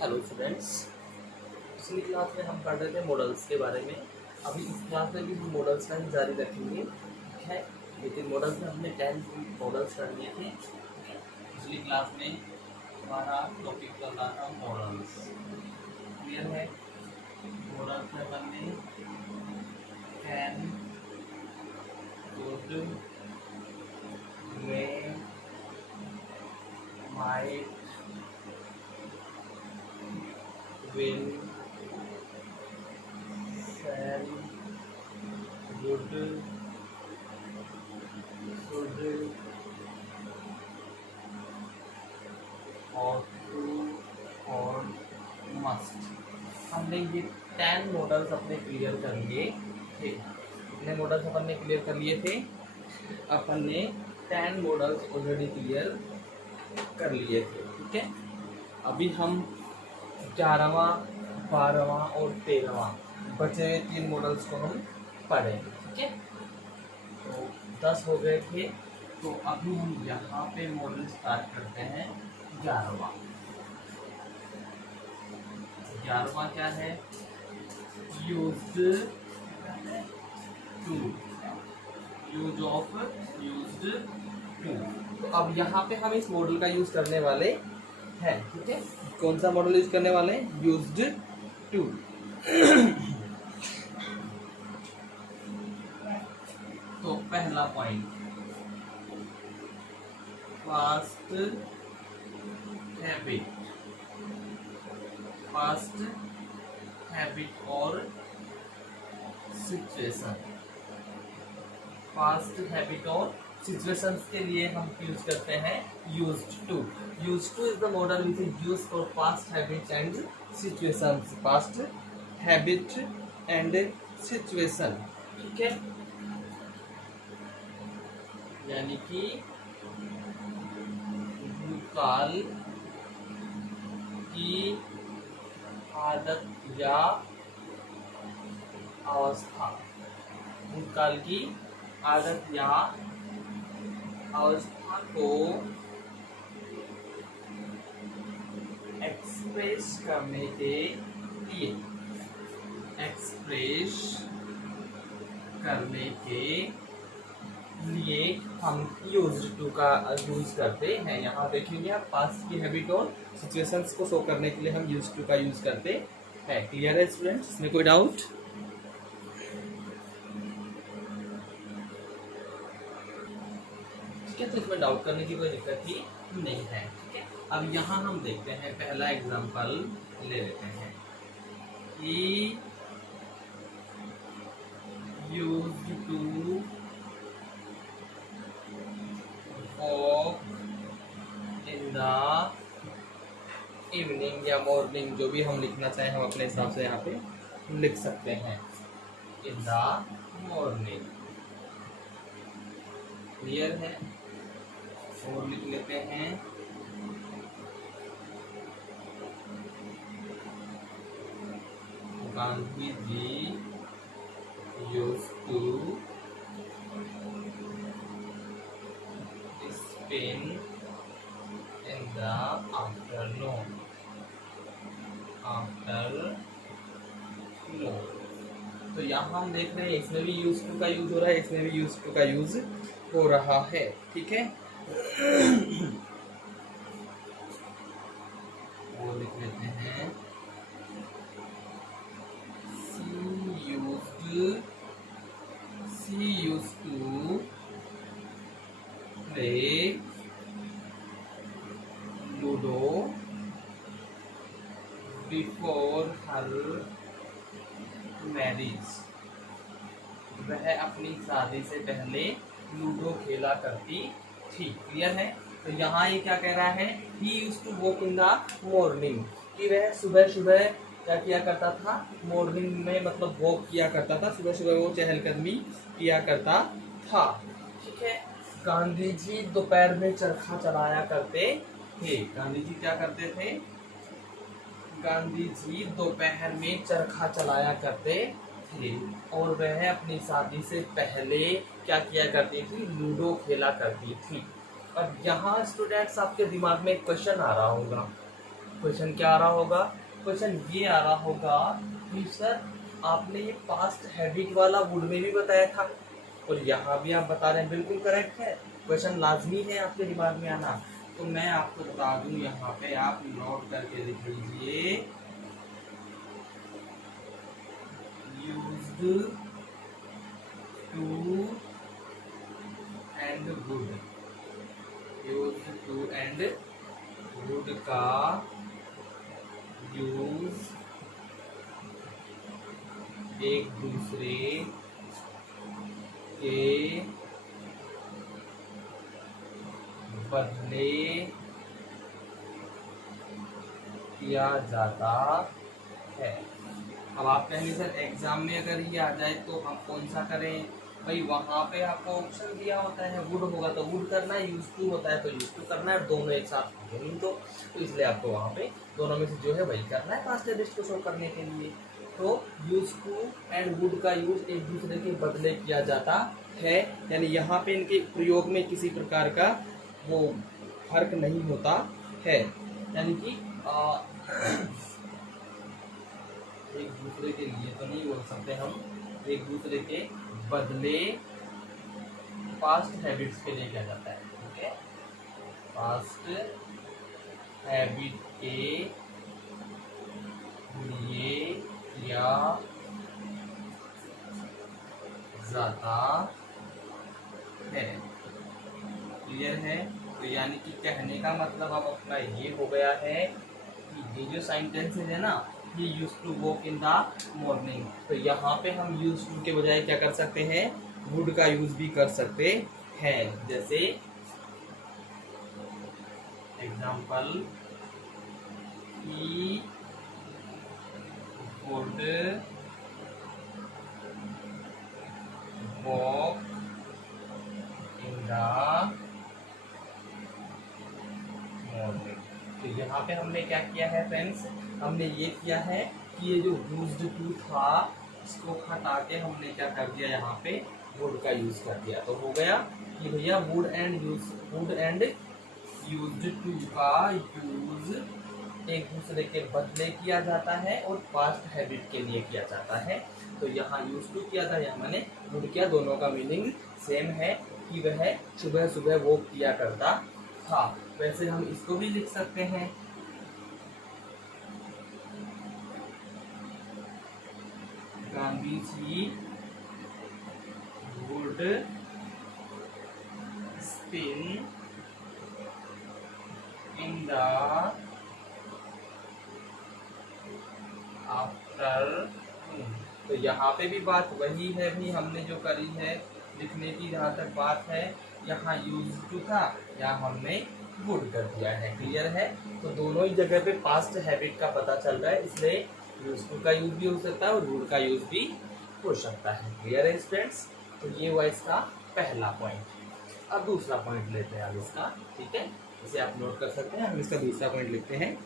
Hello students. पिछली class में हम पढ़ रहे थे मॉडल्स के बारे में। अभी इस क्लास में भी हम मॉडल्स का ही जारी रखेंगे, ठीक है। लेकिन मॉडल्स में हमने 10 मॉडल्स कर लिए थे। पिछली क्लास में हमारा टॉपिक चल रहा था मॉडल्स, क्लियर है। मॉडल्स में हमने can, could, may, might, will, shall, would, should, ought to और must। हमने ये 10 मॉडल्स अपने क्लियर कर लिए थे। कितने मॉडल्स अपन ने क्लियर कर लिए थे? अपन ने 10 मॉडल्स ऑलरेडी क्लियर कर लिए थे, ठीक है। अभी हम 11वां, 12वां और 13वां बचे हुए 3 मॉडल्स को हम पढ़ेंगे, ठीक है। तो 10 हो गए थे, तो अभी हम यहाँ पे मॉडल स्टार्ट करते हैं 11वां। 11वां क्या है? Used to, use of used to. तो अब यहाँ पे हम इस मॉडल का यूज करने वाले हैं, ठीक है। कौन सा मॉडल यूज करने वाले हैं? Used to. तो पहला point, past habit, past habit और सिचुएशन। पास्ट हैबिट और सिचुएशंस के लिए हम यूज करते हैं used to. Used to is the modal which is used for past habits and situations. Past habit and situation, ठीक है। यानी कि भूतकाल की आदत या अवस्था, भूतकाल की आदत या अवस्था को एक्सप्रेस करने के लिए, एक्सप्रेस करने के लिए हम यूज्ड टू का यूज करते हैं। यहाँ देखेंगे आप, पास्ट की हैबिट और सिचुएशंस को शो करने के लिए हम यूज्ड टू का यूज करते हैं। क्लियर है स्टूडेंट्स? इसमें कोई डाउट? ठीक है, तो इसमें डाउट करने की कोई दिक्कत ही नहीं है, ठीक है। अब यहाँ हम देखते हैं, पहला एग्जांपल ले लेते हैं। He used to walk in the evening या मॉर्निंग, जो भी हम लिखना चाहें हम अपने हिसाब से यहाँ पे लिख सकते हैं। इन द मॉर्निंग, क्लियर है। और लिख लेते हैं Gandhi ji used to spend in the afternoon, तो यहाँ हम देख रहे हैं इसमें भी यूज टू का यूज हो रहा है, इसमें भी यूज टू का यूज हो रहा है, ठीक है। वो लिख लेते हैं she used to play Ludo before her marriage। वह अपनी शादी से पहले लूडो खेला करती थी, क्लियर है। तो यहाँ ये क्या कह रहा है? He used to walk in the morning, कि वह सुबह सुबह क्या किया करता था? मॉर्निंग में मतलब वॉक किया करता था, सुबह सुबह वो चहलकदमी किया करता था, ठीक है। गांधी जी दोपहर में चरखा चलाया करते थे। गांधी जी क्या करते थे? गांधी जी दोपहर में चरखा चलाया करते थे और वह अपनी शादी से पहले क्या किया करती थी? लूडो खेला करती थी। अब यहाँ स्टूडेंट्स आपके दिमाग में एक क्वेश्चन आ रहा होगा क्वेश्चन क्या आ रहा होगा, क्वेश्चन ये आ रहा होगा कि सर आपने ये पास्ट हैबिट वाला वुड में भी बताया था और यहाँ भी आप बता रहे हैं, बिल्कुल करेक्ट है। क्वेश्चन लाजमी है आपके दिमाग में आना। तो मैं आपको बता दूं, यहाँ पे आप नोट करके लिख लीजिए, used to and would, used to and would का यूज एक दूसरे के बदले किया जाता है। अब आप कहेंगे सर एग्जाम में अगर ये आ जाए तो हम कौन सा करें, भाई वहाँ पे आपको ऑप्शन दिया होता है, वुड होगा तो वुड करना है, यूज टू होता है तो यूज टू करना है, दोनों एक साथ होंगे नहीं तो इसलिए आपको वहाँ पे दोनों में से जो है वही करना है पास्ट टेंस को शो करने के लिए। तो यूज टू एंड वुड का यूज एक दूसरे के बदले किया जाता है, यानी यहाँ पे इनके प्रयोग में किसी प्रकार का वो फर्क नहीं होता है, यानी कि एक दूसरे के लिए तो नहीं बोल सकते हम, एक दूसरे के बदले पास्ट हैबिट्स के लिए किया जाता है। ठीक है, पास्ट हैबिट के लिए किया जाता है। क्लियर है? तो यानी कि कहने का मतलब अब अपना ये हो गया है कि ये जो सेंटेंसेस है ना, ये use to walk in the morning, तो यहाँ पे हम यूज टू के बजाय क्या कर सकते हैं, वुड का यूज भी कर सकते हैं। जैसे example, he would walk in the morning. तो यहाँ पे हमने क्या किया है फ्रेंड्स, हमने ये किया है कि ये जो यूज्ड टू था इसको हटा के हमने क्या कर दिया, यहाँ पे वुड का यूज कर दिया। तो हो गया कि भैया वुड एंड यूज्ड टू का यूज एक दूसरे के बदले किया जाता है और पास्ट हैबिट के लिए किया जाता है। तो यहाँ यूज टू किया था, यहाँ मैंने वुड किया, दोनों का मीनिंग सेम है कि वह सुबह सुबह वो किया करता था। वैसे हम इसको भी लिख सकते हैं, Gandhi ji would spin in the afternoon. तो यहाँ पे भी बात वही है, भी हमने जो करी है लिखने की, जहाँ तक बात है यहाँ यूज टू था, यहाँ हमने वुड कर दिया है। क्लियर है? तो दोनों ही जगह पे पास्ट हैबिट का पता चल रहा है, इसलिए यूज टू का यूज भी हो सकता है और वुड का यूज भी हो सकता है। क्लियर है स्टूडेंट्स? तो ये हुआ इसका पहला पॉइंट। अब दूसरा पॉइंट लेते हैं अब इसका, ठीक है, इसे आप नोट कर सकते हैं। हम इसका दूसरा पॉइंट लिखते हैं,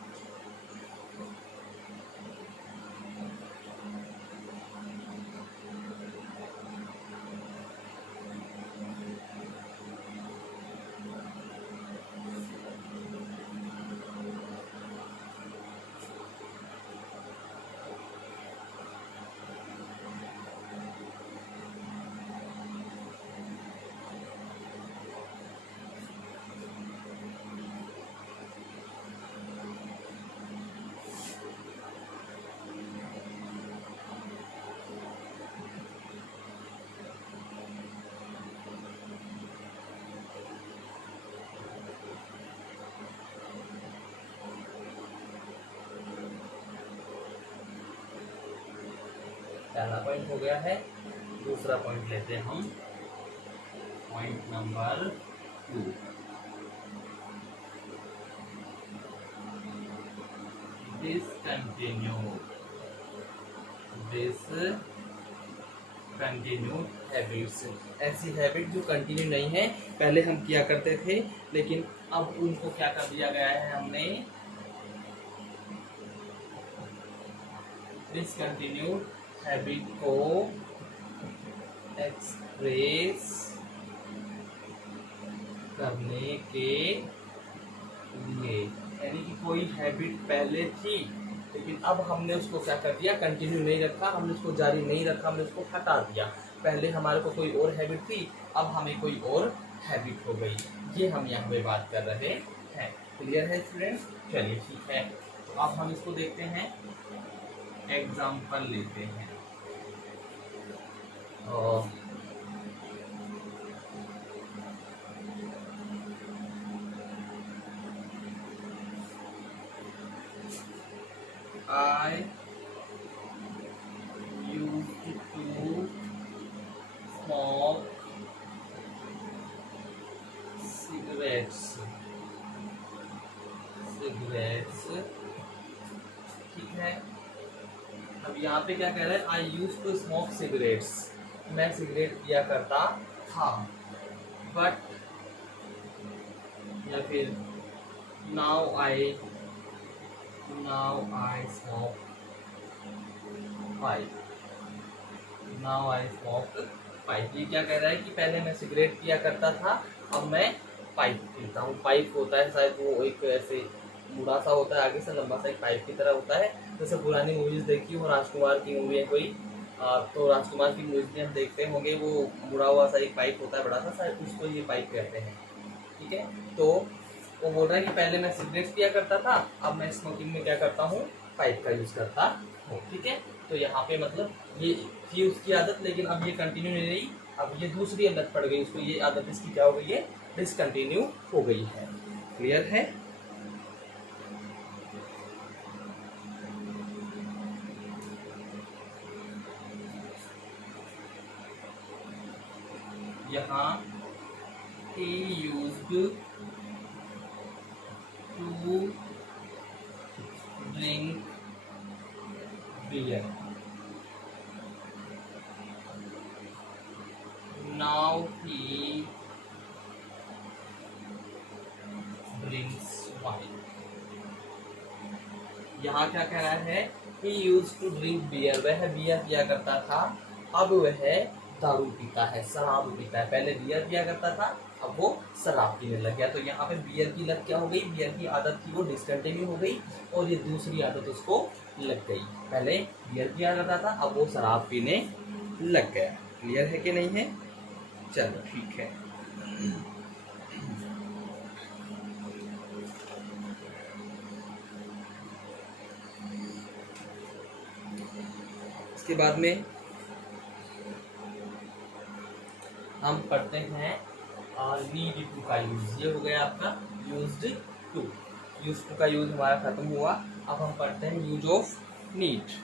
पहला पॉइंट हो गया है। दूसरा पॉइंट लेते हैं हम, पॉइंट नंबर 2। डिसकंटिन्यूड हैबिट्स, ऐसी हैबिट जो कंटिन्यू नहीं है, पहले हम किया करते थे लेकिन अब उनको क्या कर दिया गया है, हमने डिसकंटिन्यूड हैबिट को एक्सप्रेस करने के लिए, यानी कि कोई हैबिट पहले थी, लेकिन अब हमने उसको क्या कर दिया, कंटिन्यू नहीं रखा, हमने उसको जारी नहीं रखा, हमने उसको हटा दिया। पहले हमारे को कोई और हैबिट थी, अब हमें कोई और हैबिट हो गई। ये हम यहाँ पे बात कर रहे हैं। क्लियर है स्टूडेंट्स? चलिए ठीक है, तो अब हम इसको देखते हैं, एग्जाम्पल लेते हैं। और I used to smoke cigarettes। ठीक है, अब यहाँ पे क्या कह रहा है, आई यूज टू स्मोक सिगरेट्स, मैं सिगरेट पिया करता था, बट या फिर now I smoke pipe. Now I smoke pipe, ये क्या कह रहा है कि पहले मैं सिगरेट पिया करता था, अब मैं पाइप पीता हूँ। पाइप होता है शायद वो एक ऐसे मुड़ा सा होता है, आगे से लंबा सा एक पाइप की तरह होता है। जैसे पुरानी मूवीज देखी हो, राजकुमार की मूवी है कोई, तो राजकुमार की मूवीज में हम देखते होंगे, वो मुड़ा हुआ सा एक पाइप होता है बड़ा सा, शायद उसको ये पाइप कहते हैं। ठीक है, तो वो बोल रहा है कि पहले मैं सिगरेट पिया करता था, अब मैं स्मोकिंग में क्या करता हूँ, पाइप का यूज करता हूँ। ठीक है, तो यहाँ पे मतलब ये थी उसकी आदत, लेकिन अब ये कंटिन्यू नहीं रही, अब ये दूसरी आदत पड़ गई उसको, ये आदत इसकी क्या हो गई है, डिसकंटिन्यू हो गई है। क्लियर है? यहाँ he used to drink beer, now he drinks wine। यहाँ क्या कह रहा है, he used to drink beer, वह बियर पिया करता था, अब वह दारू पीता है, शराब पीता है। पहले बियर पिया करता था, अब वो शराब पीने लग गया। तो यहाँ पे बियर की लत क्या हो गई, बियर की आदत थी वो डिसकंटिन्यू हो गई, और ये दूसरी आदत उसको लग गई। पहले बियर पिया करता था, अब वो शराब पीने लग गया। क्लियर है कि नहीं है? चलो ठीक है। इसके बाद में हम पढ़ते हैं नीड टू का यूज। ये हो गया आपका यूज्ड टू। यूज टू का यूज हमारा खत्म हुआ, अब हम पढ़ते हैं use of need.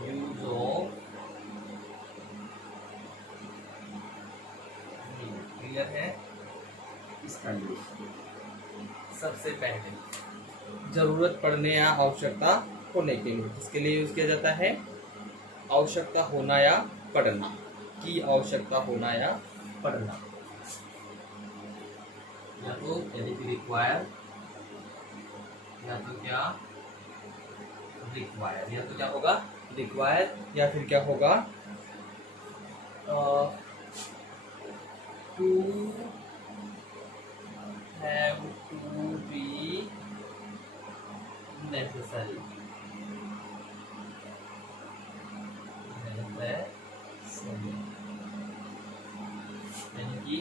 Use of clear है? इसका यूज सबसे पहले जरूरत पड़ने या आवश्यकता होने के लिए, इसके लिए यूज किया जाता है आवश्यकता होना या पढ़ना, की आवश्यकता होना या पढ़ना, या तो यानी कि रिक्वायर, या तो क्या रिक्वायर, या तो क्या होगा रिक्वायर, या फिर क्या होगा to have to be necessary. यानी कि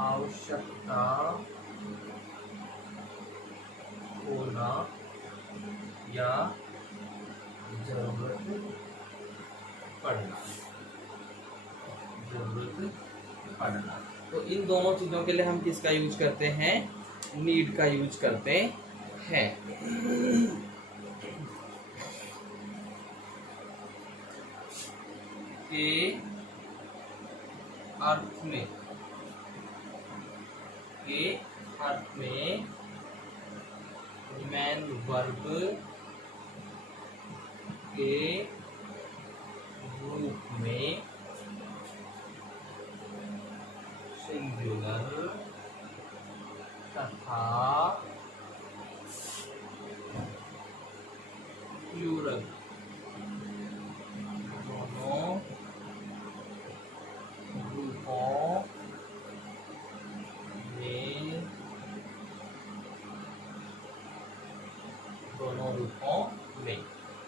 आवश्यकता होना या जरूरत पड़ना, जरूरत पढ़ना। तो इन दोनों चीजों के लिए हम किसका यूज करते हैं, नीड का यूज करते हैं। के अर्थ में, के अर्थ में मैन वर्ब के रूप में सिंगुलर तथा प्लूरल दोनों रूपों में, दोनों रूपों में,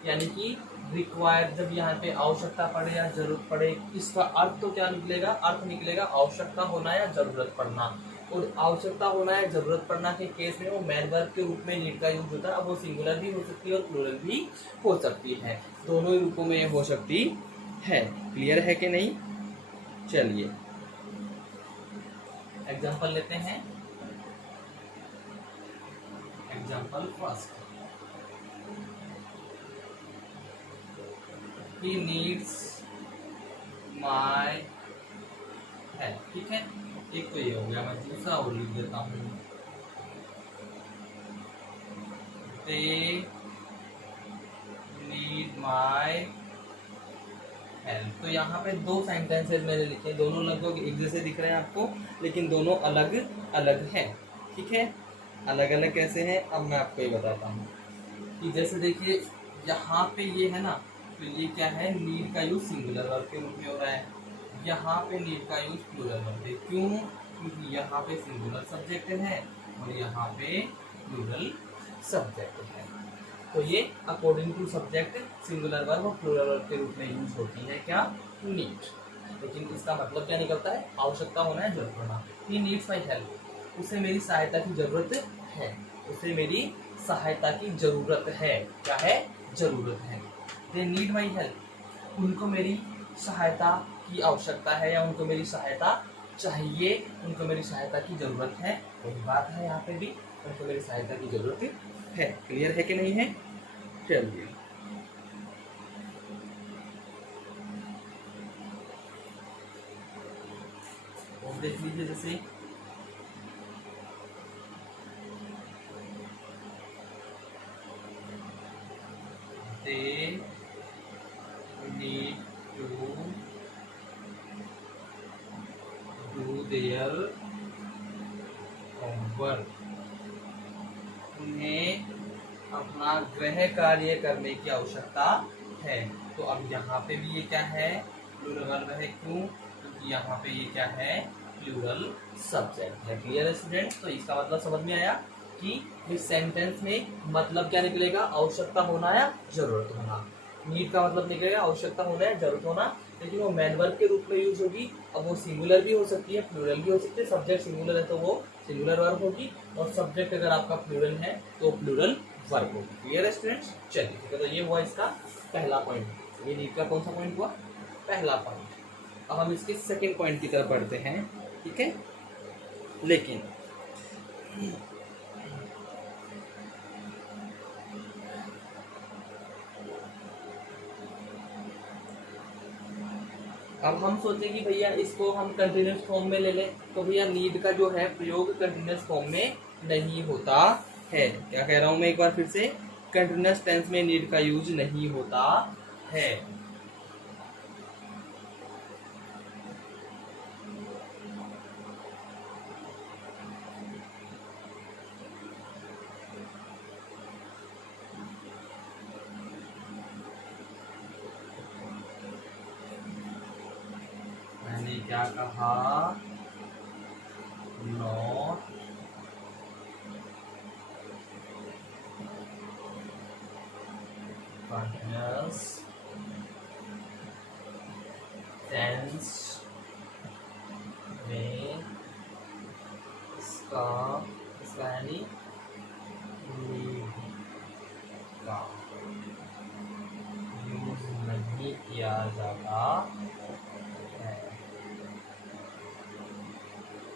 यानी कि रिक्वायर्ड, जब यहाँ पे आवश्यकता पड़े या जरूरत पड़े, इसका अर्थ तो क्या निकलेगा, अर्थ निकलेगा आवश्यकता होना या जरूरत पड़ना। और आवश्यकता होना या जरूरत पड़ना के केस में वो मैन वर्ब के रूप में नीड का यूज होता है। अब वो सिंगुलर भी हो सकती है और प्लूरल भी हो सकती है, दोनों ही रूपों में हो सकती है। क्लियर है कि नहीं? चलिए एग्जाम्पल लेते हैं। Example first, he needs my help। ठीक है, एक तो ये हो गया। मैं दूसरा और लिख देता हूँ, they need my help। तो यहाँ पे दो सेंटेंसेस मैंने लिखे, दोनों लगभग एक जैसे दिख रहे हैं आपको, लेकिन दोनों अलग अलग हैं। ठीक है, अलग अलग कैसे हैं अब मैं आपको ये बताता हूँ। कि जैसे देखिए यहाँ पे ये है ना, तो ये क्या है, नीड का यूज सिंगुलर वर्ब के रूप में हो रहा है। यहाँ पे नीड का यूज प्लूरल वर्ब है। क्यों? क्योंकि यहाँ पे सिंगुलर सब्जेक्ट है और यहाँ पे प्लूरल सब्जेक्ट है। तो ये according to subject singular verb और प्लूरल वर्ब के रूप में यूज होती है क्या, नीड। लेकिन इसका मतलब क्या निकलता है, आवश्यकता होना है, जरूरत होना। ही नीड्स माई हेल्प, उसे मेरी सहायता की जरूरत है, उसे मेरी सहायता की जरूरत है। क्या है, जरूरत है। दे नीड माई हेल्प, उनको मेरी सहायता की आवश्यकता है या उनको मेरी सहायता चाहिए, उनको मेरी सहायता की जरूरत है। वही बात है यहाँ पे भी, उनको मेरी सहायता की जरूरत है। क्लियर है कि नहीं है? चलिए और देख लीजिए, जैसे they need to do their homework, उन्हें अपना गृह कार्य करने की आवश्यकता है। तो अब यहाँ पे भी ये क्या है, प्लूरल वर्ब है। क्यों? क्योंकि यहाँ पे ये क्या है, प्लूरल सब्जेक्ट है। क्लियर है स्टूडेंट? तो इसका मतलब समझ में आया कि इस सेंटेंस में मतलब क्या निकलेगा, आवश्यकता होना या जरूरत होना। नीड का मतलब निकलेगा आवश्यकता होना या जरूरत होना, लेकिन वो मैन वर्ब के रूप में यूज होगी। अब वो सिंगुलर भी हो सकती है, प्लूरल भी हो सकती है। सब्जेक्ट सिंगुलर है तो वो सिंगुलर वर्ब होगी, और सब्जेक्ट अगर आपका प्लूरल है तो प्लूरल वर्ब होगी। क्लियर है स्टूडेंट्स? चलिए ठीक है, तो ये हुआ इसका पहला पॉइंट। ये नीड का कौन सा पॉइंट हुआ, पहला पॉइंट। अब हम इसके सेकेंड पॉइंट की तरफ बढ़ते हैं। ठीक है, लेकिन अब हम सोचे कि भैया इसको हम कंटिन्यूस फॉर्म में ले लें, तो भैया नीड का जो है प्रयोग कंटिन्यूस फॉर्म में नहीं होता है। क्या कह रहा हूं मैं एक बार फिर से, कंटिन्यूस टेंस में नीड का यूज नहीं होता है। मैंने क्या कहा, नॉट कंटिन्यूअस टेंस में इसका यानी नीड का यूज नहीं किया जाता है।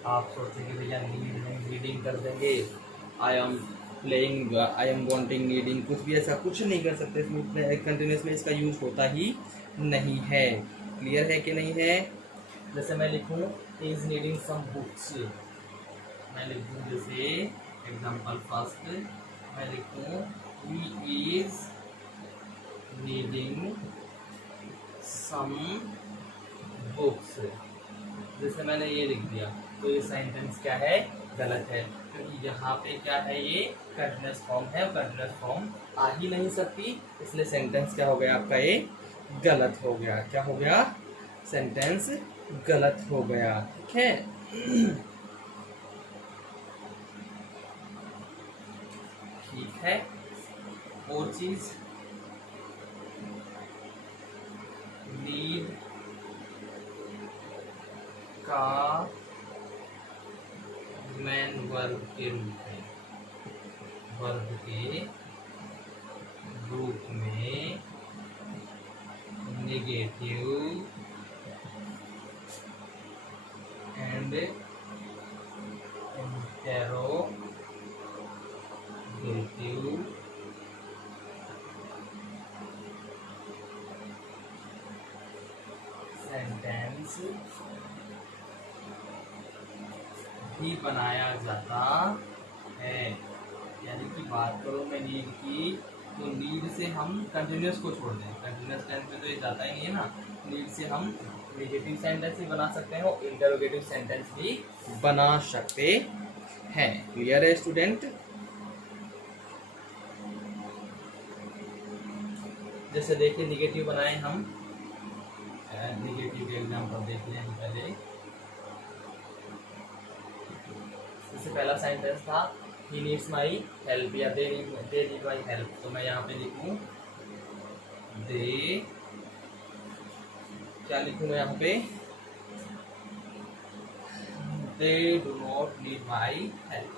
आप सोचेंगे भैया नीड नहीं, रीडिंग कर देंगे, I am playing, I am wanting, needing, कुछ भी ऐसा कुछ नहीं कर सकते इसमें। कंटिन्यूस में इसका यूज होता ही नहीं है। क्लियर है कि नहीं है? जैसे मैं लिखूं इज नीडिंग सम बुक्स, मैं लिख दूं जैसे एग्जाम्पल फर्स्ट, मैं लिखूं he is needing some books, जैसे मैंने ये लिख दिया, तो ये सेंटेंस क्या है? गलत है, क्योंकि यहाँ पे क्या है, ये कंटीन्यूअस फॉर्म है, कंटीन्यूअस फॉर्म आ ही नहीं सकती, इसलिए सेंटेंस क्या हो गया आपका? ये गलत हो गया। क्या हो गया? सेंटेंस गलत हो गया। ठीक है। ठीक है, और चीज, नीड का मैन वर्ब के रूप में, वर्ब के रूप में नेगेटिव एंड इंटेरोगेटिव सेंटेंस भी बनाया जाता है। यानी कि बात करो मैं नीड की, तो नीड से हम कंटिन्यूअस को छोड़ दें, कंटिन्यूअस टेंस में तो ये जाता ही नहीं है ना, नीड से हम नेगेटिव सेंटेंस भी बना सकते हैं और इंटरोगेटिव सेंटेंस भी बना सकते हैं। क्लियर है स्टूडेंट? जैसे देखिए निगेटिव बनाए हम, निगेटिव एग्जाम्पल देख लें पहले। जैसे पहला सेंटेंस था ही नीड्स माई हेल्प या दे नीड माई हेल्प, तो मैं यहाँ पे लिखूँ दे, क्या लिखूँ मैं यहाँ पे? They do not need my help,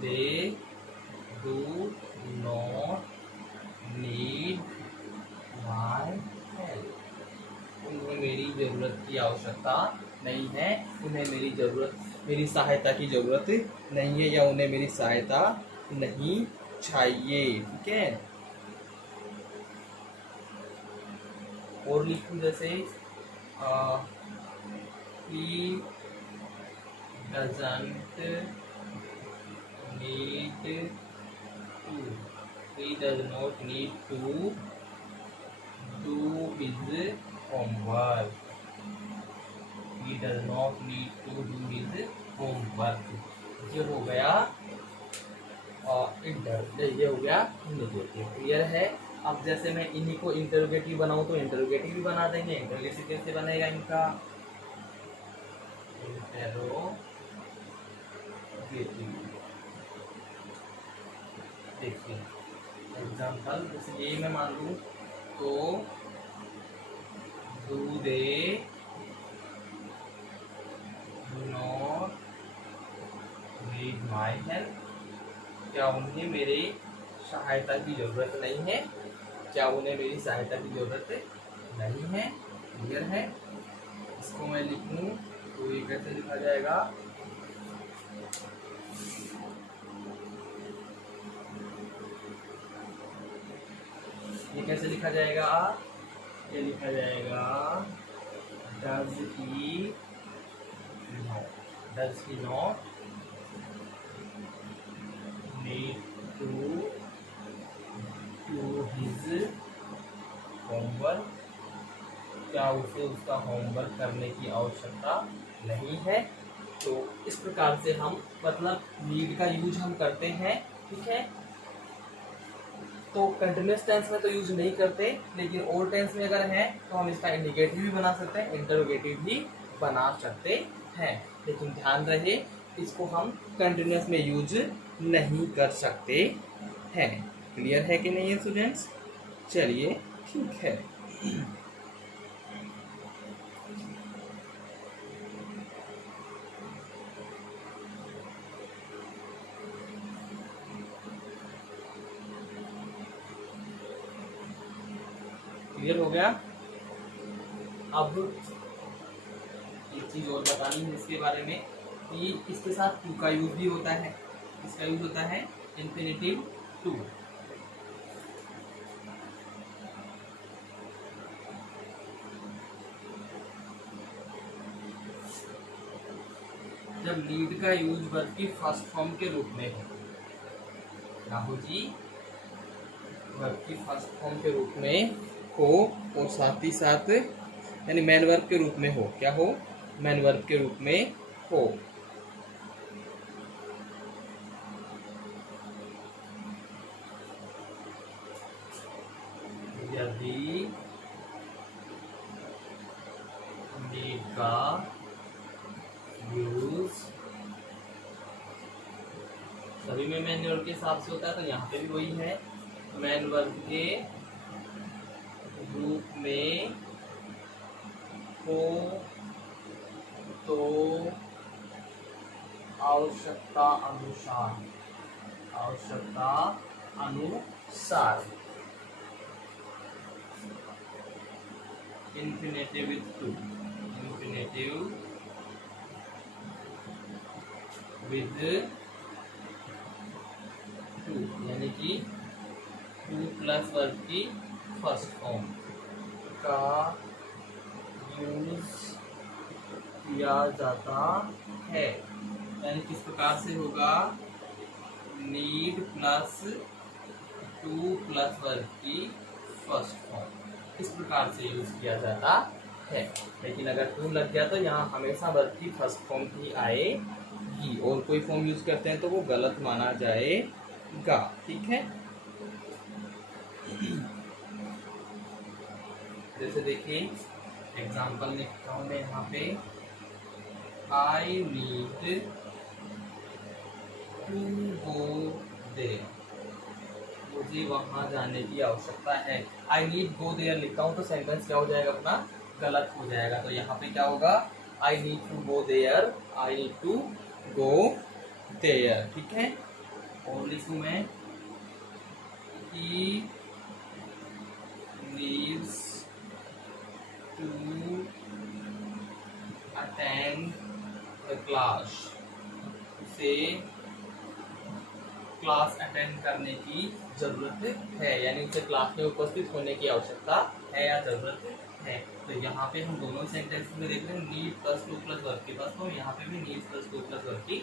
they do not need my help, उन्हें मेरी जरूरत की आवश्यकता नहीं है, उन्हें मेरी जरूरत, मेरी सहायता की जरूरत नहीं है, या उन्हें मेरी सहायता नहीं चाहिए। ठीक है। और लिखूं जैसे he doesn't need to, he does not need to do his homework, he does not need to do his homework। ये हो गया ये हो गया नेगेटिव। क्लियर है? अब जैसे मैं इन्हीं को इंटरोगेटिव बनाऊं तो इंटरोगेटिव भी बना देंगे। इंटरोगेटिव कैसे बनेगा इनका? इंटरोगेटिव, देखिए एग्जाम्पल, जैसे ये मैं मान लूं तो do they not need my help, क्या उन्हें मेरी सहायता की जरूरत नहीं है, क्या उन्हें मेरी सहायता की जरूरत नहीं है। क्लियर है? इसको मैं लिखूं तो ये कैसे लिखा जाएगा? ये कैसे लिखा जाएगा? ये लिखा जाएगा does he not need to do his homework, क्या उसे उसका होमवर्क करने की आवश्यकता नहीं है। तो इस प्रकार से हम मतलब नीड का यूज हम करते हैं। ठीक है। तो कंटिन्यूअस टेंस में तो यूज नहीं करते, लेकिन ओल्ड टेंस में अगर है तो हम इसका इंडिकेटिव भी बना सकते हैं, इंटरोगेटिव भी बना सकते हैं। लेकिन ध्यान रहे इसको हम कंटिन्यूअस में यूज नहीं कर सकते हैं। क्लियर है कि नहीं है स्टूडेंट्स? चलिए ठीक है। क्लियर हो गया? अब एक चीज और बतानी है इसके बारे में कि इसके साथ टू का यूज भी होता है। इसका यूज होता है इंफिनिटिव टू। जब नीड का यूज वर्ब की फर्स्ट फॉर्म के रूप में हो, राहुल जी, वर्ब की फर्स्ट फॉर्म के रूप में हो और साथ ही साथ यानी मैन वर्ब के रूप में हो, क्या हो, मैन वर्ब के रूप में हो। यदि नीड का यूज सभी में मैन वर्ब के हिसाब से होता है, तो यहाँ पे भी वही है, मैन वर्ब के रूप में हो तो आवश्यकता अनुसार infinitive with to, infinitive with two यानी कि टू प्लस वर्ब की फर्स्ट फॉर्म का यूज किया जाता है। यानी किस प्रकार से होगा, need plus to plus verb की फर्स्ट फॉर्म, इस प्रकार से यूज किया जाता है। लेकिन अगर टू लग गया तो यहाँ हमेशा वर्ब की फर्स्ट फॉर्म ही आएगी, और कोई फॉर्म यूज करते हैं तो वो गलत माना जाएगा। ठीक है, जैसे देखिए एग्जाम्पल लिखता हूँ मैं यहाँ पे, I need to go there, मुझे वहां जाने की आवश्यकता है। आई नीड गो देयर लिखता हूँ तो सेंटेंस क्या हो जाएगा अपना, गलत हो जाएगा। तो यहाँ पे क्या होगा, I need to go there, I need to go there. ठीक है, और लिखूँ मैं, he needs to attend the class, उसे क्लास अटेंड करने की जरूरत है, यानी उसे क्लास में उपस्थित होने की आवश्यकता है या जरूरत है। तो यहाँ पे हम दोनों सेंटेंस में देख रहे हैं need plus to plus verb की फर्स्ट फॉर्म, यहाँ पे भी need plus to plus verb की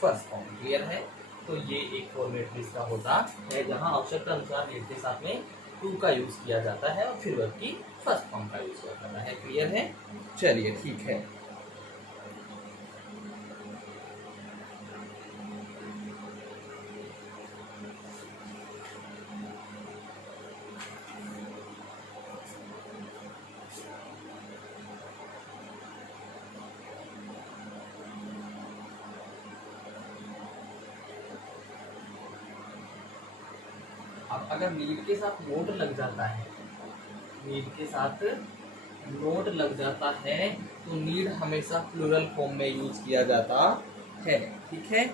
फर्स्ट फॉर्म। क्लियर है, तो ये एक फॉर्मेट इसका होता है जहाँ आवश्यकता अनुसार नीड के साथ में टू का यूज किया जाता है और फिर वर्ब की फर्स्ट फॉर्म का यूज किया जाता है। क्लियर है, चलिए ठीक है। अब अगर नीड के साथ नोट लग जाता है, नीड के साथ नोट लग जाता है तो नीड हमेशा प्लूरल फॉर्म में यूज किया जाता है। ठीक है,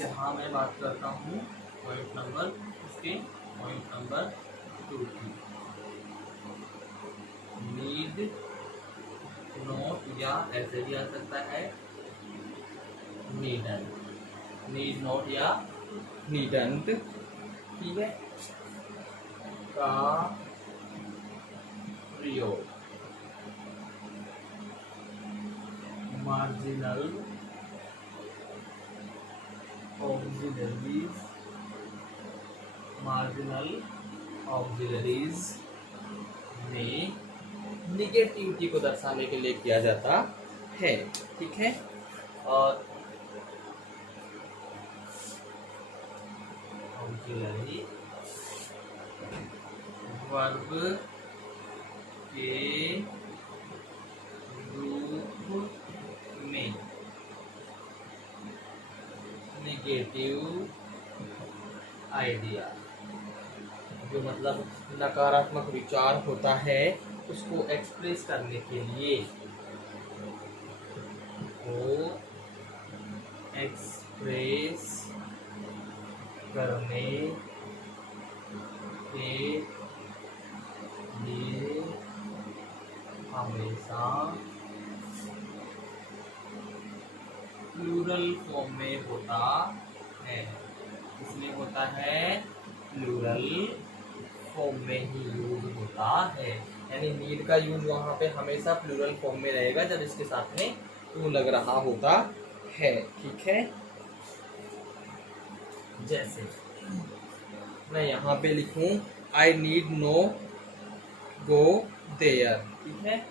यहाँ मैं बात करता हूँ पॉइंट नंबर, इसके पॉइंट नंबर 2 की, नीड नोट या ऐसे भी आ सकता है नीडंट, नीड नोट या नीडंट। ठीक है, का प्रयोग मार्जिनल ऑक्सिलरीज, मार्जिनल ऑक्सिलरीज में निगेटिविटी को दर्शाने के लिए किया जाता है। ठीक है, और ऑक्सिलरी वर्ब के रूप में नेगेटिव आइडिया, जो मतलब नकारात्मक विचार होता है उसको एक्सप्रेस करने के लिए, वो एक्सप्रेस करने के लिए हमेशा प्लूरल फॉर्म में होता है। इसमें होता है प्लूरल फॉर्म में ही यूज होता है, यानी नीड का यूज वहां पे हमेशा प्लूरल फॉर्म में रहेगा जब इसके साथ में टू लग रहा होता है। ठीक है, जैसे मैं यहाँ पे लिखूं I need no go there. ठीक है,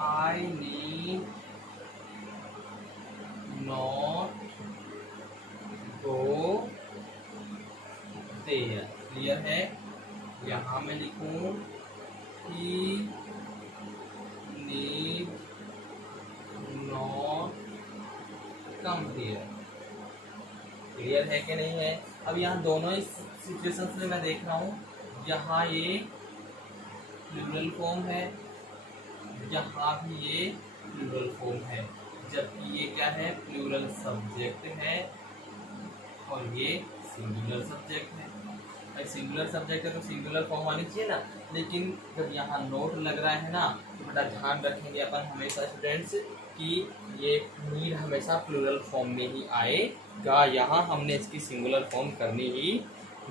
I need not go there. Clear है। यहाँ मैं लिखूं he need not come here. Clear है कि नहीं है। अब यहाँ दोनों ही सिचुएशंस में मैं देख रहा हूँ, यहाँ ये प्लूरल फॉर्म है, यहाँ भी ये प्लूरल फॉर्म है, जबकि ये क्या है, प्लूरल सब्जेक्ट है और ये सिंगुलर सब्जेक्ट है। सिंगुलर सब्जेक्ट है तो सिंगुलर फॉर्म आनी चाहिए ना, लेकिन जब यहाँ नोट लग रहा है ना तो बड़ा ध्यान रखेंगे अपन हमेशा स्टूडेंट्स कि ये नीड हमेशा प्लूरल फॉर्म में ही आएगा। यहाँ हमने इसकी सिंगुलर फॉर्म करनी ही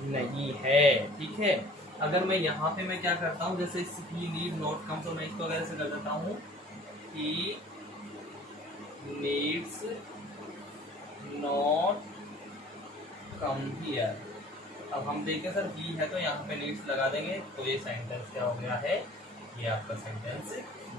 नहीं है। ठीक है, अगर मैं यहाँ पे मैं क्या करता हूँ, जैसे ही नीड नॉट कम, तो मैं इसको अगर ऐसे कर देता हूँ he needs not come here. अब हम देखें सर ही है तो यहाँ पे नीड्स लगा देंगे, तो ये सेंटेंस क्या हो गया है, ये आपका सेंटेंस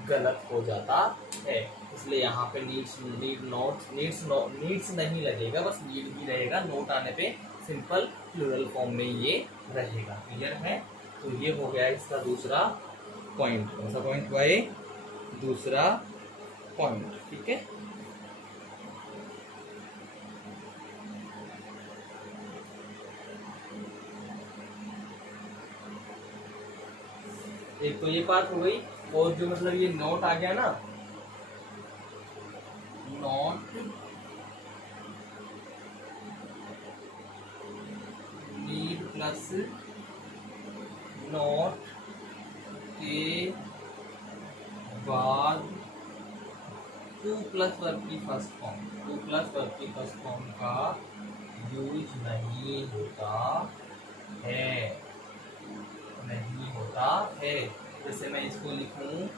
गलत हो जाता है। इसलिए यहाँ पे नीड्स नीड्स नहीं लगेगा, बस नीड ही रहेगा। नोट आने पे सिंपल प्लूरल फॉर्म में ये रहेगा। क्लियर है। तो ये हो गया इसका दूसरा पॉइंट। कौन सा पॉइंट हुआ ये, दूसरा पॉइंट। ठीक है, एक तो ये बात हो गई, और जो मतलब ये नोट आ गया ना, नॉट नीड प्लस नॉट के बाद टू प्लस वर्ब की first form, to plus verb की फर्स्ट फॉर्म का यूज नहीं होता है, नहीं होता है। जैसे मैं इसको लिखूं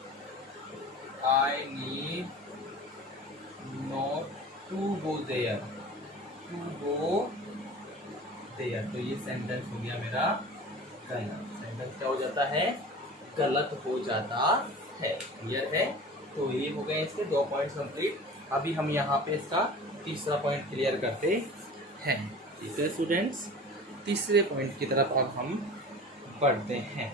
I need not to go there, to go there, तो ये सेंटेंस हो गया मेरा गलत। सेंटेंस क्या हो जाता है, गलत हो जाता है। क्लियर है। तो ये हो गए इसके दो पॉइंट्स कंप्लीट। अभी हम यहाँ पे इसका तीसरा पॉइंट क्लियर करते हैं। ठीक है स्टूडेंट्स, तीसरे पॉइंट की तरफ अब हम बढ़ते हैं।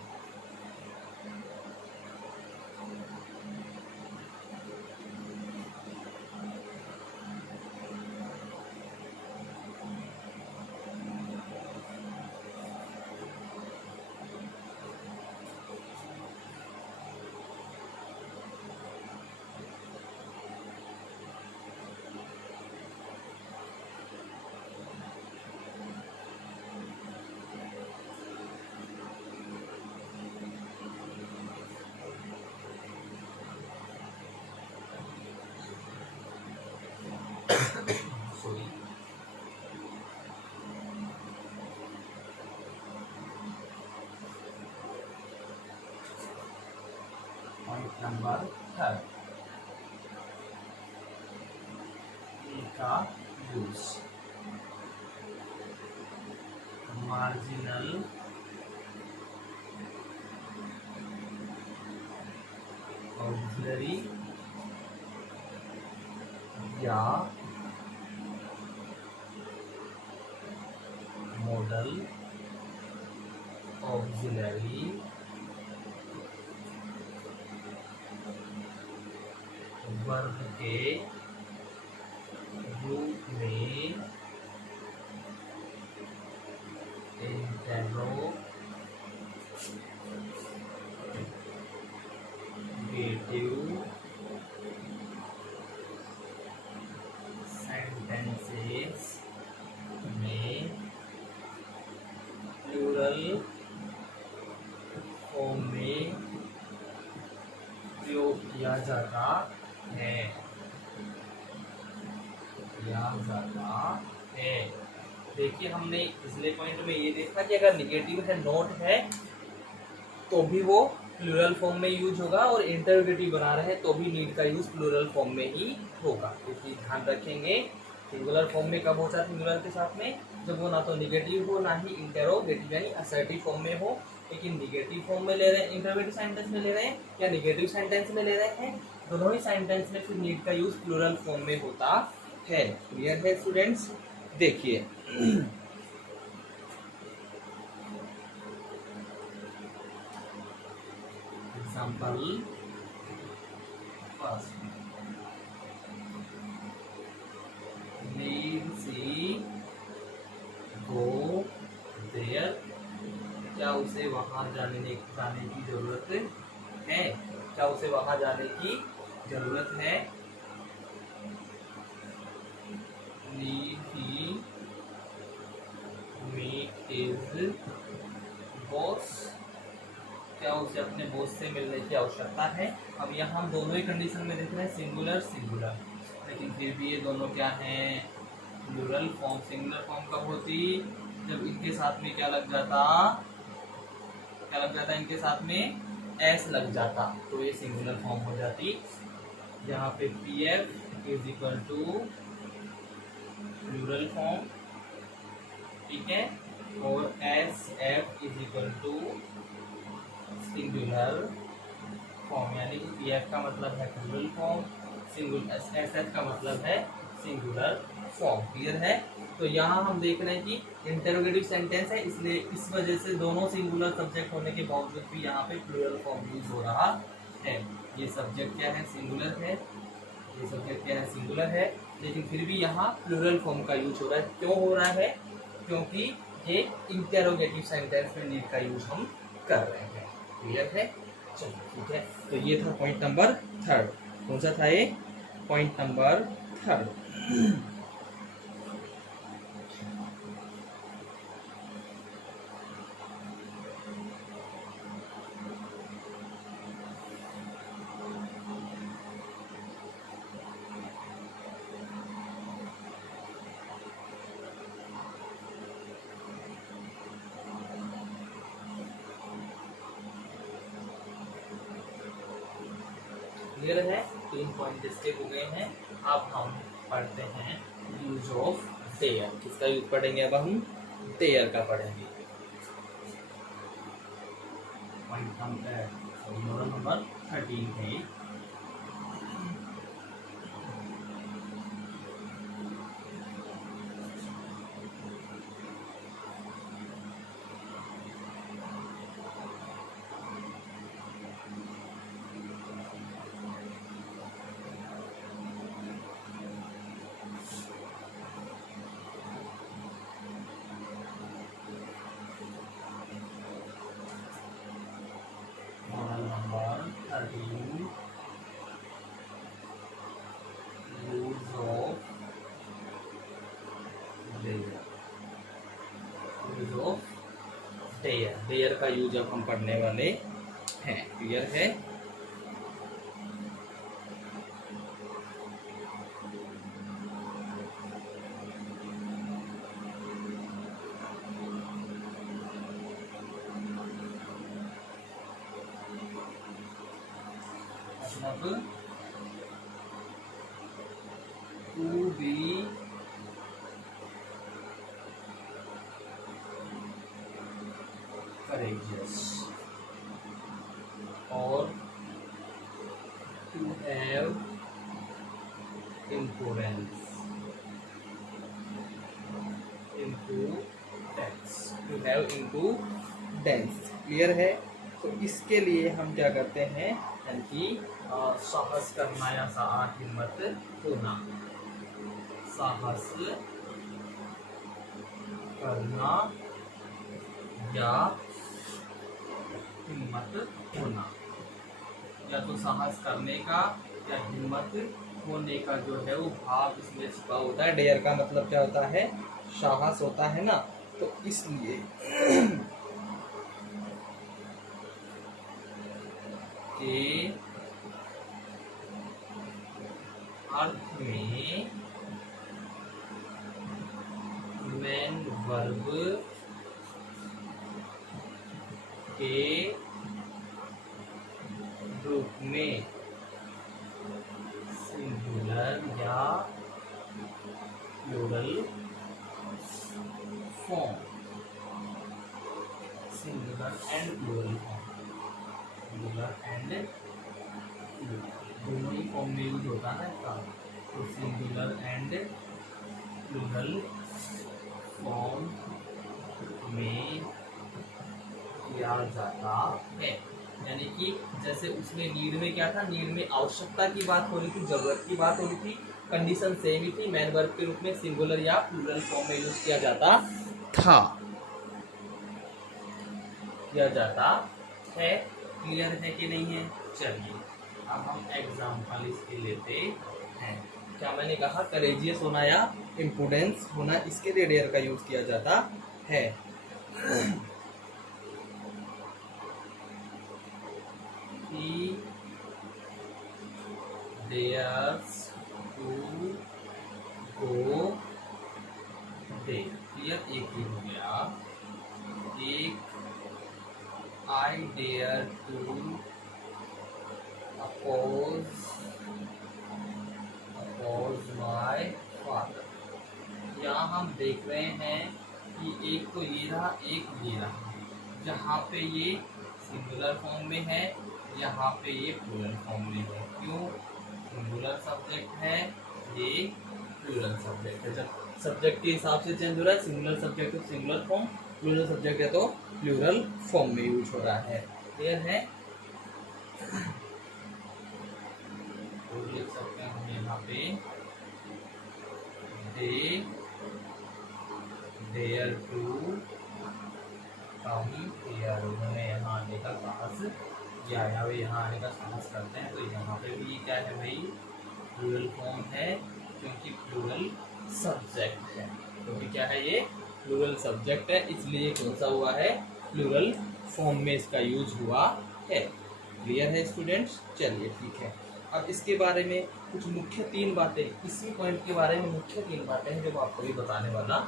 पॉइंट नंबर 3 का यूज, मार्जिनल ऑक्सिलरी या मॉडल ऑक्सिलरी वर्ब के रूप में इंटेरोगेटिव सेंटेंसेस में प्लूरल फॉर्म में प्रयोग किया जाता है, देखिए हमने पिछले पॉइंट में ये देखा कि अगर निगेटिव है, नोट है, तो भी वो प्लूरल फॉर्म में यूज होगा, और इंटरोगेटिव बना रहे हैं तो भी नीड का यूज प्लूरल फॉर्म में ही होगा। इसलिए ध्यान रखेंगे सिंगुलर फॉर्म में कब होता है सिंगुलर के साथ में, जब वो ना तो निगेटिव हो ना ही इंटरोगेटिव यानी असर्टिव फॉर्म में हो। लेकिन निगेटिव फॉर्म में ले रहे हैं, इंटरोगेटिव सेंटेंस में ले रहे हैं या निगेटिव सेंटेंस में ले रहे हैं, दोनों ही सेंटेंस में फिर नीड का यूज प्लूरल फॉर्म में होता है। क्लियर है स्टूडेंट्स? देखिए example first, need she go there, क्या उसे वहां जाने की जरूरत है? क्या उसे वहां जाने की जरूरत है? नीड ही मीट हिज बॉस, क्या उसे अपने बॉस से मिलने की आवश्यकता है? अब यहाँ हम दोनों ही कंडीशन में देख रहे हैं सिंगुलर सिंगुलर, लेकिन फिर भी ये दोनों क्या हैं? Plural form. सिंगुलर फॉर्म कब होती? जब इनके साथ में क्या लग जाता? इनके साथ में एस लग जाता, तो ये सिंगुलर फॉर्म हो जाती। यहाँ पे P F is equal to plural form, ठीक है, और S F is equal to singular form, यानी कि पी एफ का मतलब है प्लूरल फॉर्म, एस एफ का मतलब है सिंगुलर फॉर्म। क्लियर है? तो यहाँ हम देख रहे हैं कि इंटरोगेटिव सेंटेंस है, इसलिए इस वजह से दोनों सिंगुलर सब्जेक्ट होने के बावजूद भी यहाँ पे प्लूरल फॉर्म यूज हो रहा है। ये सब्जेक्ट क्या है? सिंगुलर है, ये सब्जेक्ट क्या है? सिंगुलर है, लेकिन फिर भी यहाँ प्लूरल फॉर्म का यूज हो रहा है। क्यों हो रहा है? क्योंकि ये इंटरोगेटिव सेंटेंस में नीड का यूज हम कर रहे हैं। क्लियर है? चलो ठीक है, तो ये था पॉइंट नंबर थर्ड। कौन सा था ये? Point number third. क्लियर है? 3 पॉइंट इसके हो गए हैं। अब हम पढ़ते हैं यूज ऑफ देयर। किसका यूज पढ़ेंगे? अब हम देयर का पढ़ेंगे। पॉइंट नंबर 13 है। देयर का यूज अब हम पढ़ने वाले हैं। क्लियर है? मतलब to be courageous or to have impudence, to have impudence। Clear है? तो इसके लिए हम क्या करते हैं, यानी कि साहस करना या हिम्मत होना, साहस करना या हिम्मत होना, या तो साहस करने का या हिम्मत होने का जो है वो भाव इसमें छिपा होता है। डेयर का मतलब क्या होता है? साहस होता है ना, तो इसलिए के अर्थ में मेन वर्ब के रूप में सिंगुलर या plural form, singular and plural form, singular and दोनों ही फॉर्म में यूज होता है इसका, तो सिंगुलर एंड प्लूरल फॉर्म में किया जाता है। यानी कि जैसे उसमें नीड में क्या था, नीड में आवश्यकता की बात हो रही थी, जरूरत की बात हो रही थी, कंडीशन सेम ही थी, मैन वर्ब के रूप में सिंगुलर या प्लूरल फॉर्म में यूज किया जाता था, किया जाता है। क्लियर है कि नहीं है? चलिए अब हम एग्जाम्पल इसके लेते हैं। क्या मैंने कहा, करेजियस होना या इम्पोर्टेंस होना, इसके लिए डेयर का यूज किया जाता है। He dares to go there। Clear, एक ही हो गया। एक I dare to oppose my father। यहाँ हम देख रहे हैं कि एक तो ये रहा, एक ये रहा, जहाँ पे ये सिंगुलर फॉर्म में है, यहाँ पे ये प्लूरल फॉर्म में है। क्यों? सिंगुलर सब्जेक्ट है, ये प्लूरल सब्जेक्ट है। जब सब्जेक्ट के हिसाब से चेंज हो रहा है, सिंगुलर सब्जेक्ट तो सिंगुलर फॉर्म, प्लूरल सब्जेक्ट है तो प्लूरल फॉर्म में यूज हो रहा है। क्लियर है? तो लिख सकते हैं हम यहाँ पे they dare to come here। उन्होंने यहाँ आने का साहस किया, या वे यहाँ आने का साहस करते हैं। तो यहाँ पे भी क्या है भाई, प्लूरल फॉर्म है, क्योंकि प्लूरल सब्जेक्ट है। क्योंकि क्या है, ये प्लूरल सब्जेक्ट है, इसलिए कौन सा हुआ है, प्लूरल फॉर्म में इसका यूज हुआ है। क्लियर है स्टूडेंट्स? चलिए ठीक है। अब इसके बारे में कुछ मुख्य 3 बातें, इसी पॉइंट के बारे में मुख्य 3 बातें हैं जो मैं आपको भी बताने वाला हूँ।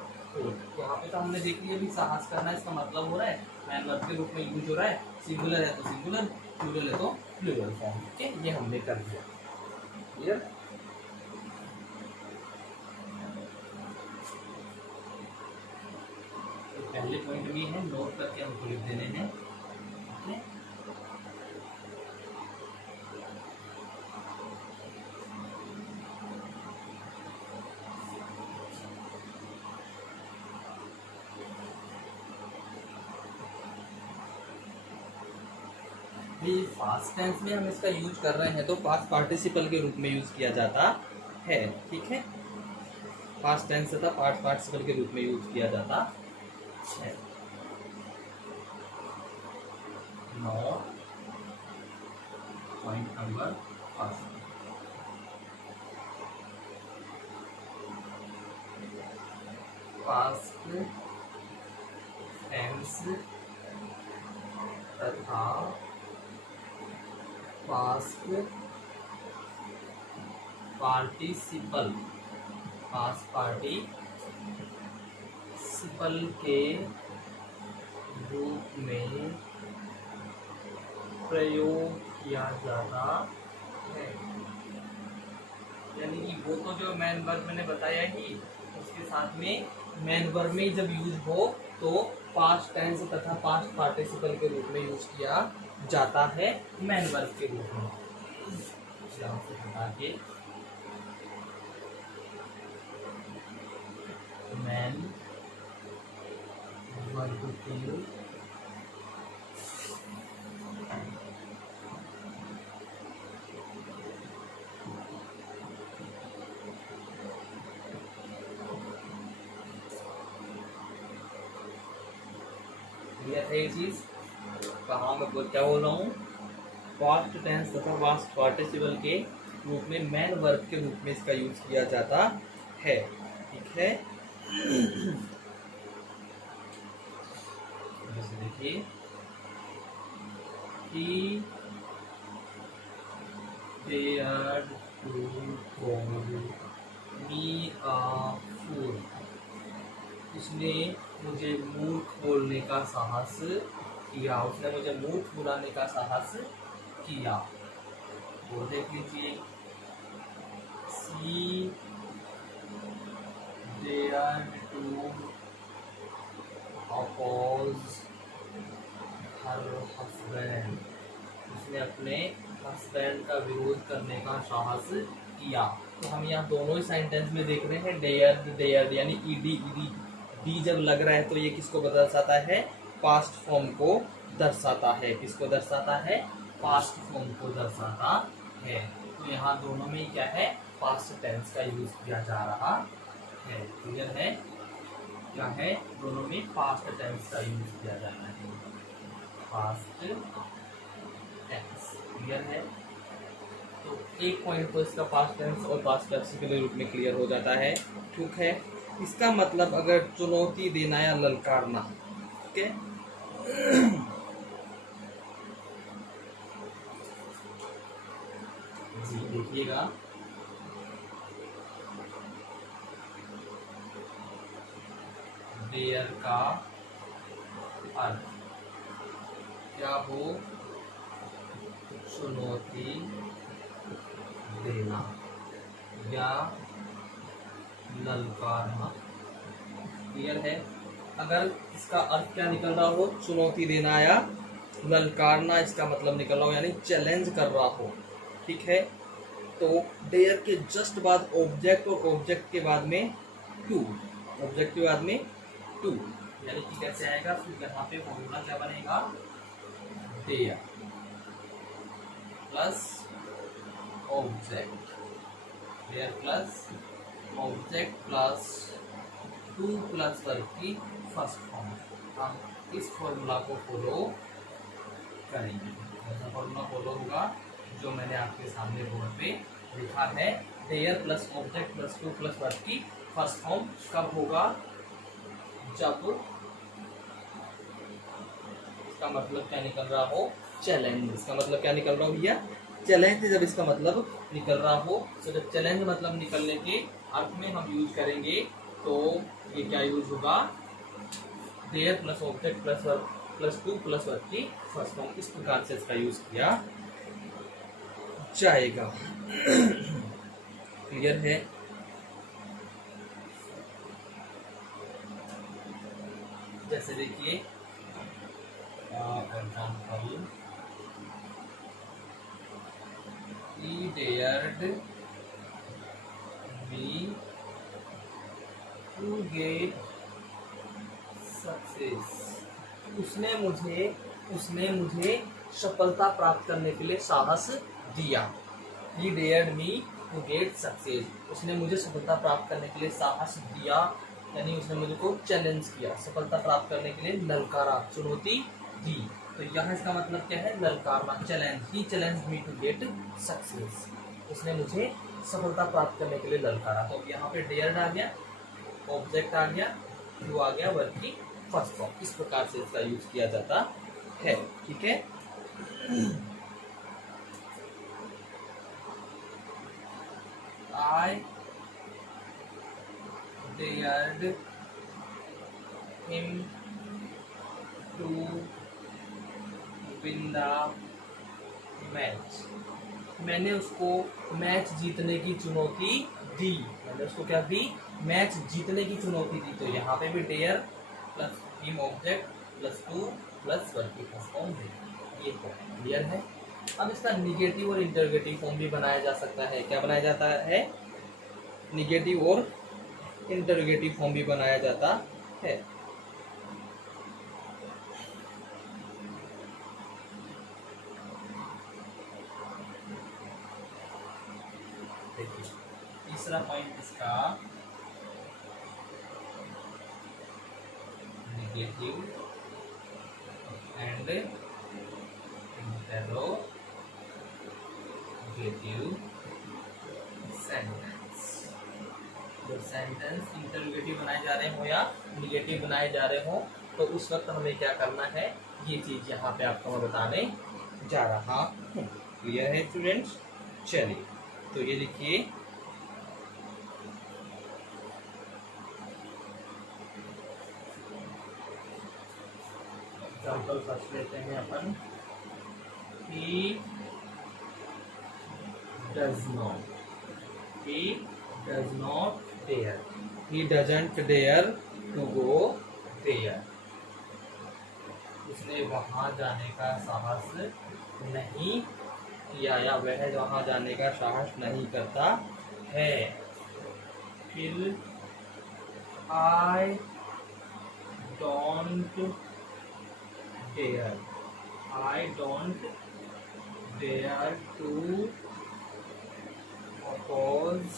यहाँ पे तो हमने देख लिया भी साहस करना, इसका मतलब हो रहा है मैन वर्ब के रूप में यूज हो रहा है, सिंगुलर है तो सिंगुलर, प्लूरल है तो प्लूरल फॉर्म। ठीक है, ये हमने कर दिया। क्लियर? तो पहले पॉइंट भी है, नोट करके हमको लिख देने हैं। ठीक है, पास्ट टेंस में हम इसका यूज कर रहे हैं तो पास्ट पार्टिसिपल के रूप में यूज किया जाता है। ठीक है, पास्ट टेंस तथा पास्ट पार्टिसिपल के रूप में यूज किया जाता है। Note point number first, past tense तथा पास्ट पार्टिसिपल, पास्ट पार्टिसिपल के रूप में प्रयोग किया जाता है। यानी कि वो तो जो मैन वर्ब मैंने बताया ही, उसके साथ में मैन वर्ब में जब यूज हो तो पास्ट टेंस तथा पास्ट पार्टिसिपल के रूप में यूज किया जाता है, मैन वर्ब के रूप में। आगे मैन वर्ब के ये चीज कहाँ मैं क्या बोल रहा हूँ, पास्ट टेंस तथा पास्ट पार्टिसिपल के रूप में मैन वर्ब के रूप में इसका यूज किया जाता है। ठीक है, जैसे देखिए, he dared to call me a fool. उसने मुझे मूर्ख बोलने का साहस किया, उसने मुझे मूर्ख बुलाने का साहस किया। वो देख लीजिए, she dared to oppose her husband. उसने अपने हस्बैंड का विरोध करने का साहस किया। तो हम यहाँ दोनों ही सेंटेंस में देख रहे हैं डेयर्ड डेयर्ड यानी ईडी ईडी डी जब लग रहा है तो ये किसको दर्शाता है, पास्ट फॉर्म को दर्शाता है। किसको दर्शाता है, पास्ट फॉर्म को दर्शाता है। तो यहाँ दोनों में क्या है, पास्ट टेंस का यूज किया जा रहा है। क्लियर है, क्या है, दोनों में पास्ट टेंस का यूज किया जा रहा है, पास्ट टेंस। क्लियर है, तो एक पॉइंट तो इसका पास्ट टेंस और पास्ट पार्टिसिपल रूप में क्लियर हो जाता है। ठीक है, इसका मतलब अगर चुनौती देना या ललकारना, ठीक है, जी देखिएगा, डेयर का अर्थ क्या हो, चुनौती देना या ललकारना। क्लियर है, अगर इसका अर्थ क्या निकल रहा हो, चुनौती देना या ललकारना, इसका मतलब निकल रहा हो यानी चैलेंज कर रहा हो। ठीक है, तो डेयर के जस्ट बाद ऑब्जेक्ट और ऑब्जेक्ट के बाद में टू, ऑब्जेक्ट के बाद में टू, यानी कि कैसे आएगा, फिर यहाँ पे फॉर्मूला क्या बनेगा, dare plus object, dare plus object plus to plus verb की फर्स्ट फॉर्म। हम इस फॉर्मूला को फॉलो करेंगे। ऐसा फॉर्मूला फॉलो होगा जो मैंने आपके सामने बोर्ड पे लिखा है, dare plus object plus to plus verb की फर्स्ट फॉर्म कब होगा, जब इसका मतलब क्या निकल रहा हो, चैलेंज। इसका मतलब क्या निकल रहा हो भैया, चैलेंज। जब इसका मतलब निकल रहा हो, तो जब चैलेंज मतलब निकलने के अर्थ में हम यूज करेंगे तो ये क्या यूज होगा, dare plus object plus verb plus to plus verb की फर्स्ट फॉर्म। इस प्रकार से इसका यूज किया जाएगा। क्लियर है, जैसे देखिए example, he dared me to get success. उसने मुझे सफलता प्राप्त करने के लिए साहस दिया। He dared me to get success. उसने मुझे सफलता प्राप्त करने के लिए साहस दिया, यानी उसने मुझे को चैलेंज किया, सफलता प्राप्त करने के लिए ललकारा, चुनौती दी। तो यहाँ इसका मतलब क्या है, ललकारना, challenge. He challenge me to get success, उसने मुझे सफलता प्राप्त करने के लिए ललकारा। तो यहाँ पे डेयर्ड आ गया, ऑब्जेक्ट आ गया, टू आ गया, वर्ब की फर्स्ट फॉर्म। इस प्रकार से इसका यूज किया जाता है। ठीक है, I dared him to win the match. मैंने उसको मैच जीतने की चुनौती दी। मैंने उसको क्या दी, मैच जीतने की चुनौती दी। तो यहाँ पे भी dare plus him object plus to plus verb की फर्स्ट फॉर्म दे। ये फॉर्म क्लियर है। अब इसका निगेटिव और इंटरोगेटिव फॉर्म भी बनाया जा सकता है। क्या बनाया जाता है, निगेटिव और इंटरोगेटिव फॉर्म भी बनाया जाता है। देखिए तीसरा पॉइंट इसका निगेटिव एंड इंटरोगेटिव सेंटेंस। जब सेंटेंस इंटरोगेटिव बनाए जा रहे हो या निगेटिव बनाए जा रहे हो तो उस वक्त हमें क्या करना है, ये चीज यहाँ पे आपको मैं बताने जा रहा हूँ। क्लियर है स्टूडेंट्स। चलिए, तो ये लिखिए, एग्जाम्पल फर्स्ट लेते हैं अपन। He does not, he does not dare, he doesn't dare to go there. उसने वहां जाने का साहस नहीं किया, या वह वहां जाने का साहस नहीं करता है। फिर I don't dare, I don't dare to oppose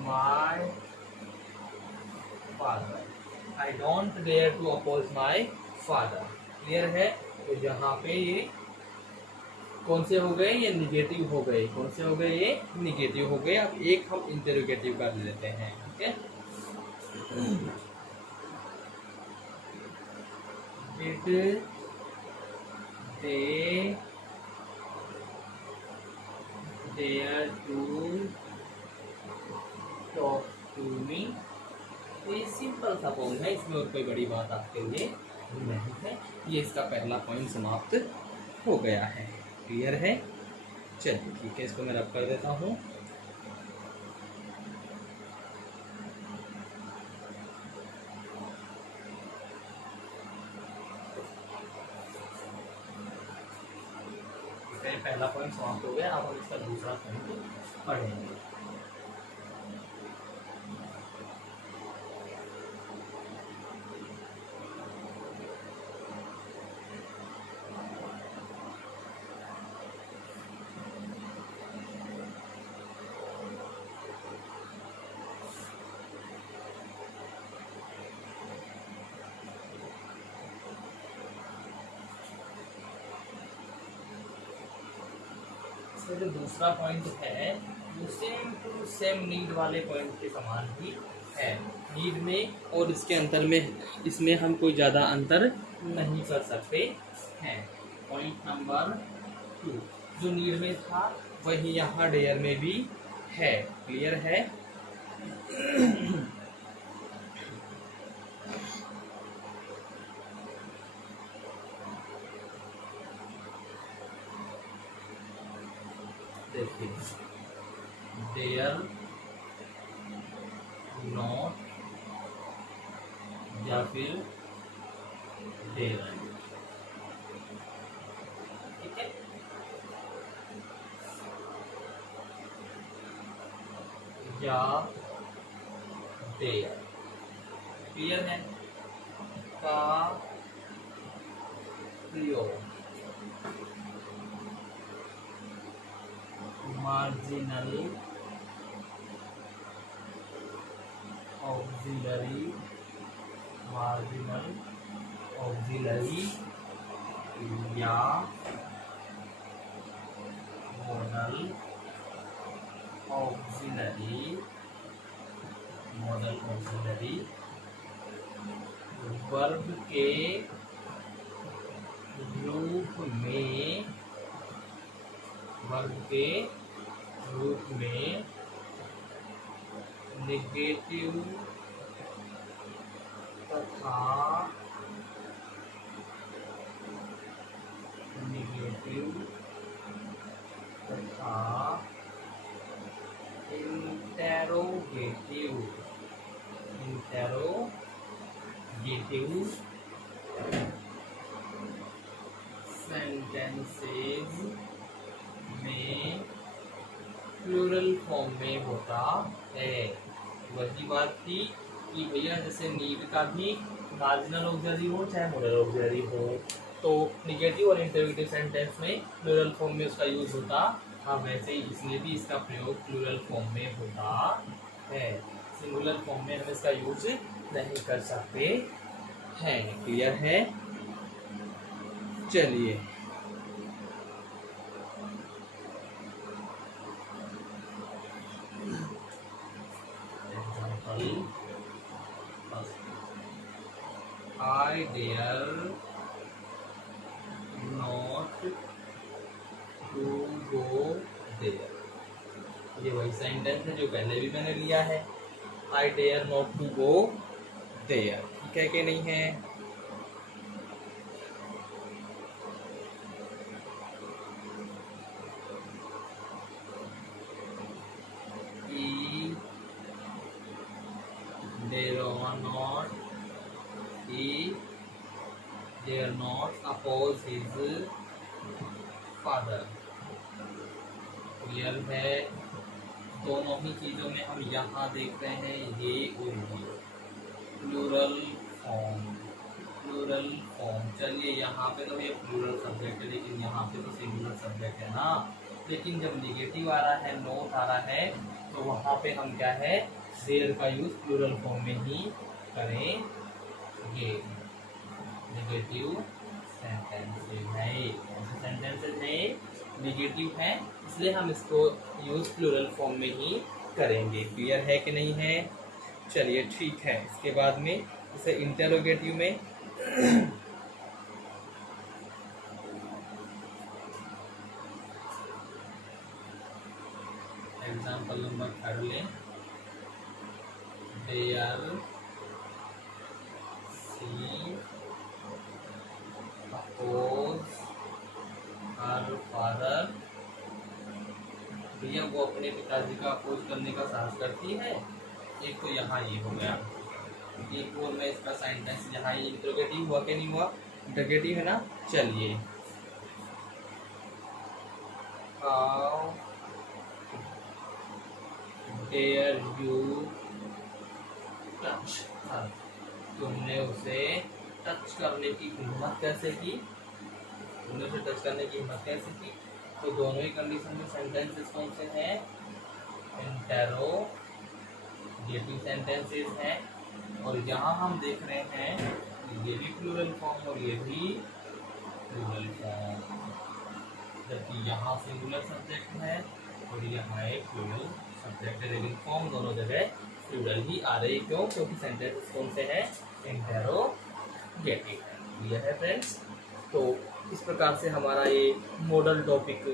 my father, I don't dare to oppose my father। Clear है? तो यहाँ पे ये कौन से हो गए? ये निगेटिव हो गए। कौन से हो गए? ये निगेटिव हो गए। अब एक हम इंटेरोगेटिव कर लेते हैं। ठीक है, did they dare to talk to me. ये सिंपल सा फॉर्म है, इसमें और कोई बड़ी बात आपके लिए नहीं है। ये इसका पहला पॉइंट समाप्त हो गया है। क्लियर है? चलिए ठीक है, इसको मैं रब कर देता हूँ। इसका पहला पॉइंट समाप्त हो गया। अब हम इसका दूसरा पॉइंट पढ़ेंगे। जो दूसरा पॉइंट है वो सेम टू सेम नीड वाले पॉइंट के समान ही है। नीड में और इसके अंतर में, इसमें हम कोई ज़्यादा अंतर नहीं कर सकते हैं। पॉइंट नंबर 2 जो नीड में था वही यहाँ डेयर में भी है। क्लियर है? देखिए, डेयर नॉट या फिर डेयर। ठीक है, या डेयर। क्लियर है? का प्रयोग मार्जिनल ऑक्सिलरी, मार्जिनल ऑक्सिलरी या model auxiliary, model auxiliary verb के रूप में, वर्ग के रूप में नेगेटिव तथा इंटेरोगेटिव सेंटेंसेस में प्लूरल फॉर्म में होता है। वही बात थी कि भैया जैसे नीड का भी मार्जिनल ऑक्सिलरी हो चाहे मॉडल ऑक्सिलरी हो, तो निगेटिव और इंटरोगेटिव सेंटेंस में प्लूरल फॉर्म में उसका यूज होता। हाँ, वैसे ही इसमें भी इसका प्रयोग प्लूरल फॉर्म में होता है। सिंगुलर फॉर्म में हम इसका यूज नहीं कर सकते हैं। क्लियर है? चलिए, I dare not to go there। Sentence है जो पहले भी मैंने लिया है, I dare not to go there, ठीक है कि नहीं है? He dare not oppose his father. Clear है? दोनों ही चीजों में हम यहाँ देख रहे हैं ये और ये प्लूरल फॉर्म, प्लूरल फॉर्म। चलिए यहाँ पे तो ये प्लूरल सब्जेक्ट है, लेकिन यहाँ पे तो सिंगुलर सब्जेक्ट है ना। लेकिन जब निगेटिव आ रहा है, नोट आ रहा है, तो वहाँ पे हम क्या है, देयर का यूज प्लूरल फॉर्म में ही करेंगे। नेगेटिव सेंटेंसेस है, ऐसे सेंटेंसेस है नेगेटिव है, इसलिए हम इसको यूज प्लूरल फॉर्म में ही करेंगे। क्लियर है कि नहीं है? चलिए ठीक है। इसके बाद में जैसे इंटेरोगेटिव में एग्जाम्पल नंबर 3 लें। Dare she oppose her father, भैया वो अपने पिताजी का अपोज करने का साहस करती है। एक तो यहाँ ये हो गया, एक और मैं इसका सेंटेंस यहाँ ये इंटरोगेटिव हुआ कि नहीं हुआ? इंटरोगेटिव है ना। चलिए, how dare you touch her, तुमने उसे टच करने की हिम्मत कैसे की? तुमने उसे टच करने की हिम्मत कैसे की? तो दोनों ही कंडीशन में सेंटेंसेस कौन से हैं? इंटेरोगेटिव सेंटेंसेस हैं। और यहाँ हम देख रहे हैं ये भी प्लूरल फॉर्म और ये भी प्लूरल फॉर्म, जबकि यहाँ सिंगुलर सब्जेक्ट है और यहाँ एक प्लूरल सब्जेक्ट है, लेकिन फॉर्म दोनों जगह प्लूरल ही आ रही। क्यों? क्योंकि सेंटेंसेस कौन से हैं? इंटेरोगेटिव। क्लियर है फ्रेंड्स? तो इस प्रकार से हमारा ये मॉडल टॉपिक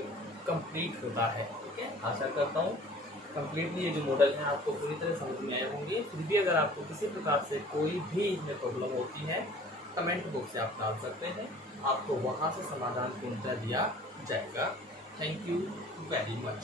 कंप्लीट होता है। ठीक है, आशा करता हूँ कंप्लीटली ये जो मॉडल है आपको पूरी तरह समझ में आए होंगे। फिर भी अगर आपको किसी प्रकार से कोई भी इसमें प्रॉब्लम होती है, कमेंट बॉक्स से आप डाल सकते हैं, आपको वहाँ से समाधान पूर्णतः दिया जाएगा। Thank you very much.